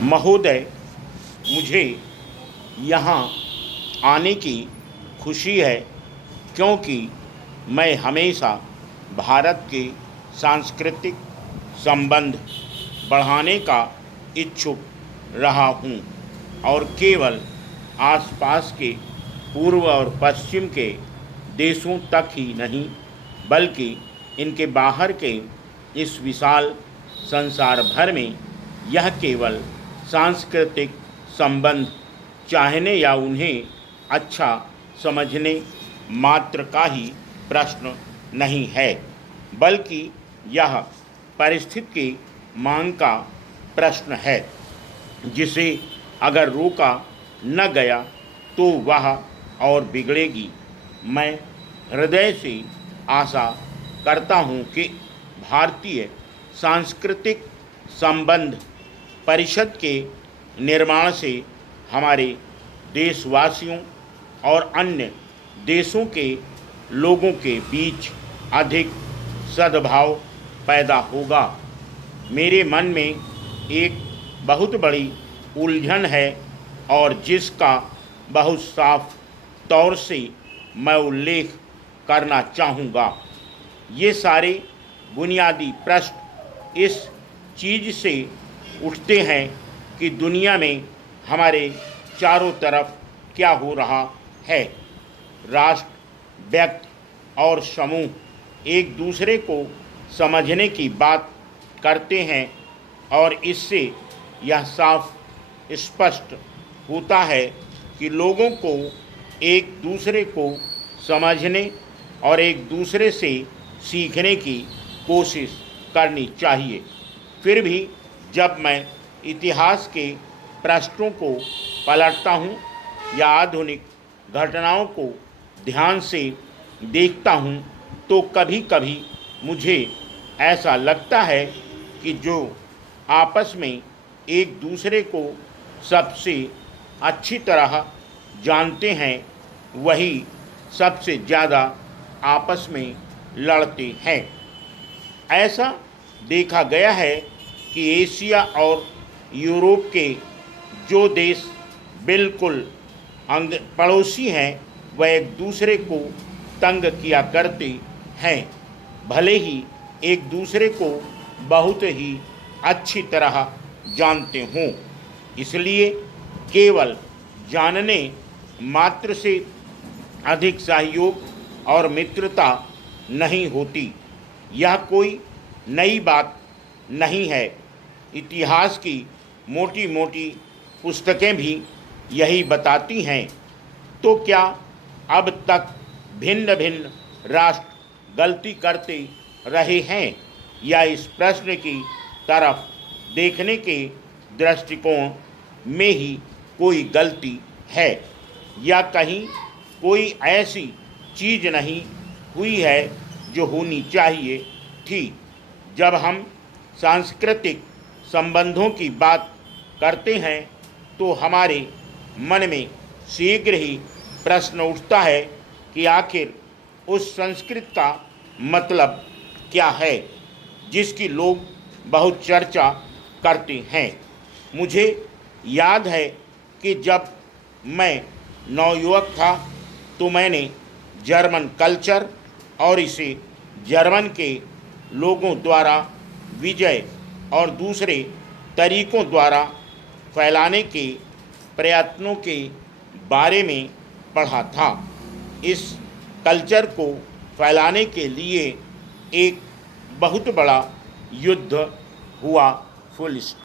महोदय, मुझे यहाँ आने की खुशी है क्योंकि मैं हमेशा भारत के सांस्कृतिक संबंध बढ़ाने का इच्छुक रहा हूँ और केवल आसपास के पूर्व और पश्चिम के देशों तक ही नहीं बल्कि इनके बाहर के इस विशाल संसार भर में यह केवल सांस्कृतिक संबंध चाहने या उन्हें अच्छा समझने मात्र का ही प्रश्न नहीं है, बल्कि यह परिस्थिति की मांग का प्रश्न है जिसे अगर रोका न गया तो वह और बिगड़ेगी। मैं हृदय से आशा करता हूँ कि भारतीय सांस्कृतिक संबंध परिषद के निर्माण से हमारे देशवासियों और अन्य देशों के लोगों के बीच अधिक सद्भाव पैदा होगा। मेरे मन में एक बहुत बड़ी उलझन है और जिसका बहुत साफ तौर से मैं उल्लेख करना चाहूँगा। ये सारे बुनियादी प्रश्न इस चीज़ से उठते हैं कि दुनिया में हमारे चारों तरफ क्या हो रहा है। राष्ट्र, व्यक्ति और समूह एक दूसरे को समझने की बात करते हैं और इससे यह साफ स्पष्ट होता है कि लोगों को एक दूसरे को समझने और एक दूसरे से सीखने की कोशिश करनी चाहिए। फिर भी जब मैं इतिहास के पृष्ठों को पलटता हूँ या आधुनिक घटनाओं को ध्यान से देखता हूँ तो कभी कभी मुझे ऐसा लगता है कि जो आपस में एक दूसरे को सबसे अच्छी तरह जानते हैं वही सबसे ज़्यादा आपस में लड़ते हैं। ऐसा देखा गया है कि एशिया और यूरोप के जो देश बिल्कुल पड़ोसी हैं वह एक दूसरे को तंग किया करते हैं, भले ही एक दूसरे को बहुत ही अच्छी तरह जानते हों। इसलिए केवल जानने मात्र से अधिक सहयोग और मित्रता नहीं होती। यह कोई नई बात नहीं है। इतिहास की मोटी मोटी पुस्तकें भी यही बताती हैं। तो क्या अब तक भिन्न भिन्न राष्ट्र गलती करते रहे हैं या इस प्रश्न की तरफ देखने के दृष्टिकोण में ही कोई गलती है या कहीं कोई ऐसी चीज़ नहीं हुई है जो होनी चाहिए थी। जब हम सांस्कृतिक संबंधों की बात करते हैं तो हमारे मन में शीघ्र ही प्रश्न उठता है कि आखिर उस संस्कृति का मतलब क्या है जिसकी लोग बहुत चर्चा करते हैं। मुझे याद है कि जब मैं नवयुवक था तो मैंने जर्मन कल्चर और इसे जर्मन के लोगों द्वारा विजय और दूसरे तरीकों द्वारा फैलाने के प्रयत्नों के बारे में पढ़ा था। इस कल्चर को फैलाने के लिए एक बहुत बड़ा युद्ध हुआ। Full stop.